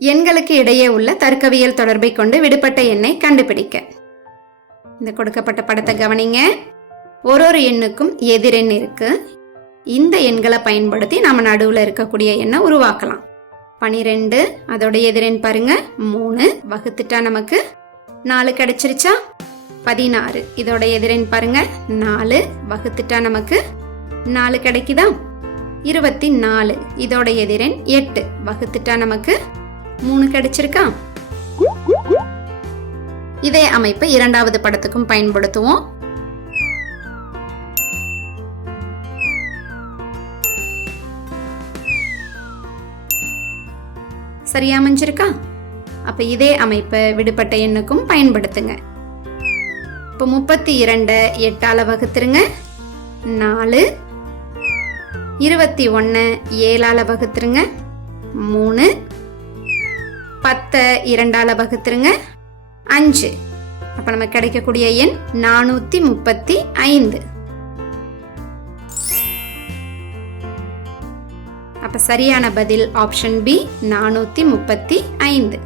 எண்களுக்கு இடையே உள்ள தர்க்கவியல் தொடர்பை கொண்டு விடுபட்ட எண்ணை கண்டுபிடிக்க. இந்த கொடுக்கப்பட்ட படத்தை கவனிங்க. ஒரு ஒரு எண்ணுக்கும் எதிரெண் இருக்கு. இந்த எண்களை பயன்படுத்தி நம்ம நடுவில் இருக்கக்கூடிய எண்ணை உருவாக்கலாம். பனிரெண்டு அதோட எதிரெண் பாருங்க. மூணு வகுத்துட்டா நமக்கு நாலு கிடைச்சிருச்சா? பதினாறு இதோட எதிரெண் பாருங்க. நாலு வகுத்துட்டா நமக்கு நாலு கிடைக்குதா? இருபத்தி நாலு இதோட எதிரெண் எட்டு வகுத்துட்டா நமக்கு மூணு கிடைச்சிருக்கா? இதே அமைப்பை இரண்டாவது படத்துக்கும் பயன்படுத்துவோம். சரியா அமைஞ்சிருக்கா? அப்ப இதே அமைப்பை விடுபட்ட எண்ணுக்கும் பயன்படுத்துங்க. இப்போ முப்பத்தி இரண்டை எட்டால வகுத்துருங்க. நாலு. இருபத்தி ஒன்று ஏழால வகுத்துருங்க. மூணு. பத்தை இரண்டால வகுத்துருங்க. அஞ்சு. அப்போ நமக்கு கிடைக்கக்கூடிய எண் நானூற்றி முப்பத்தி ஐந்து. அப்போ சரியான பதில் ஆப்ஷன் பி நானூற்றி முப்பத்தி ஐந்து.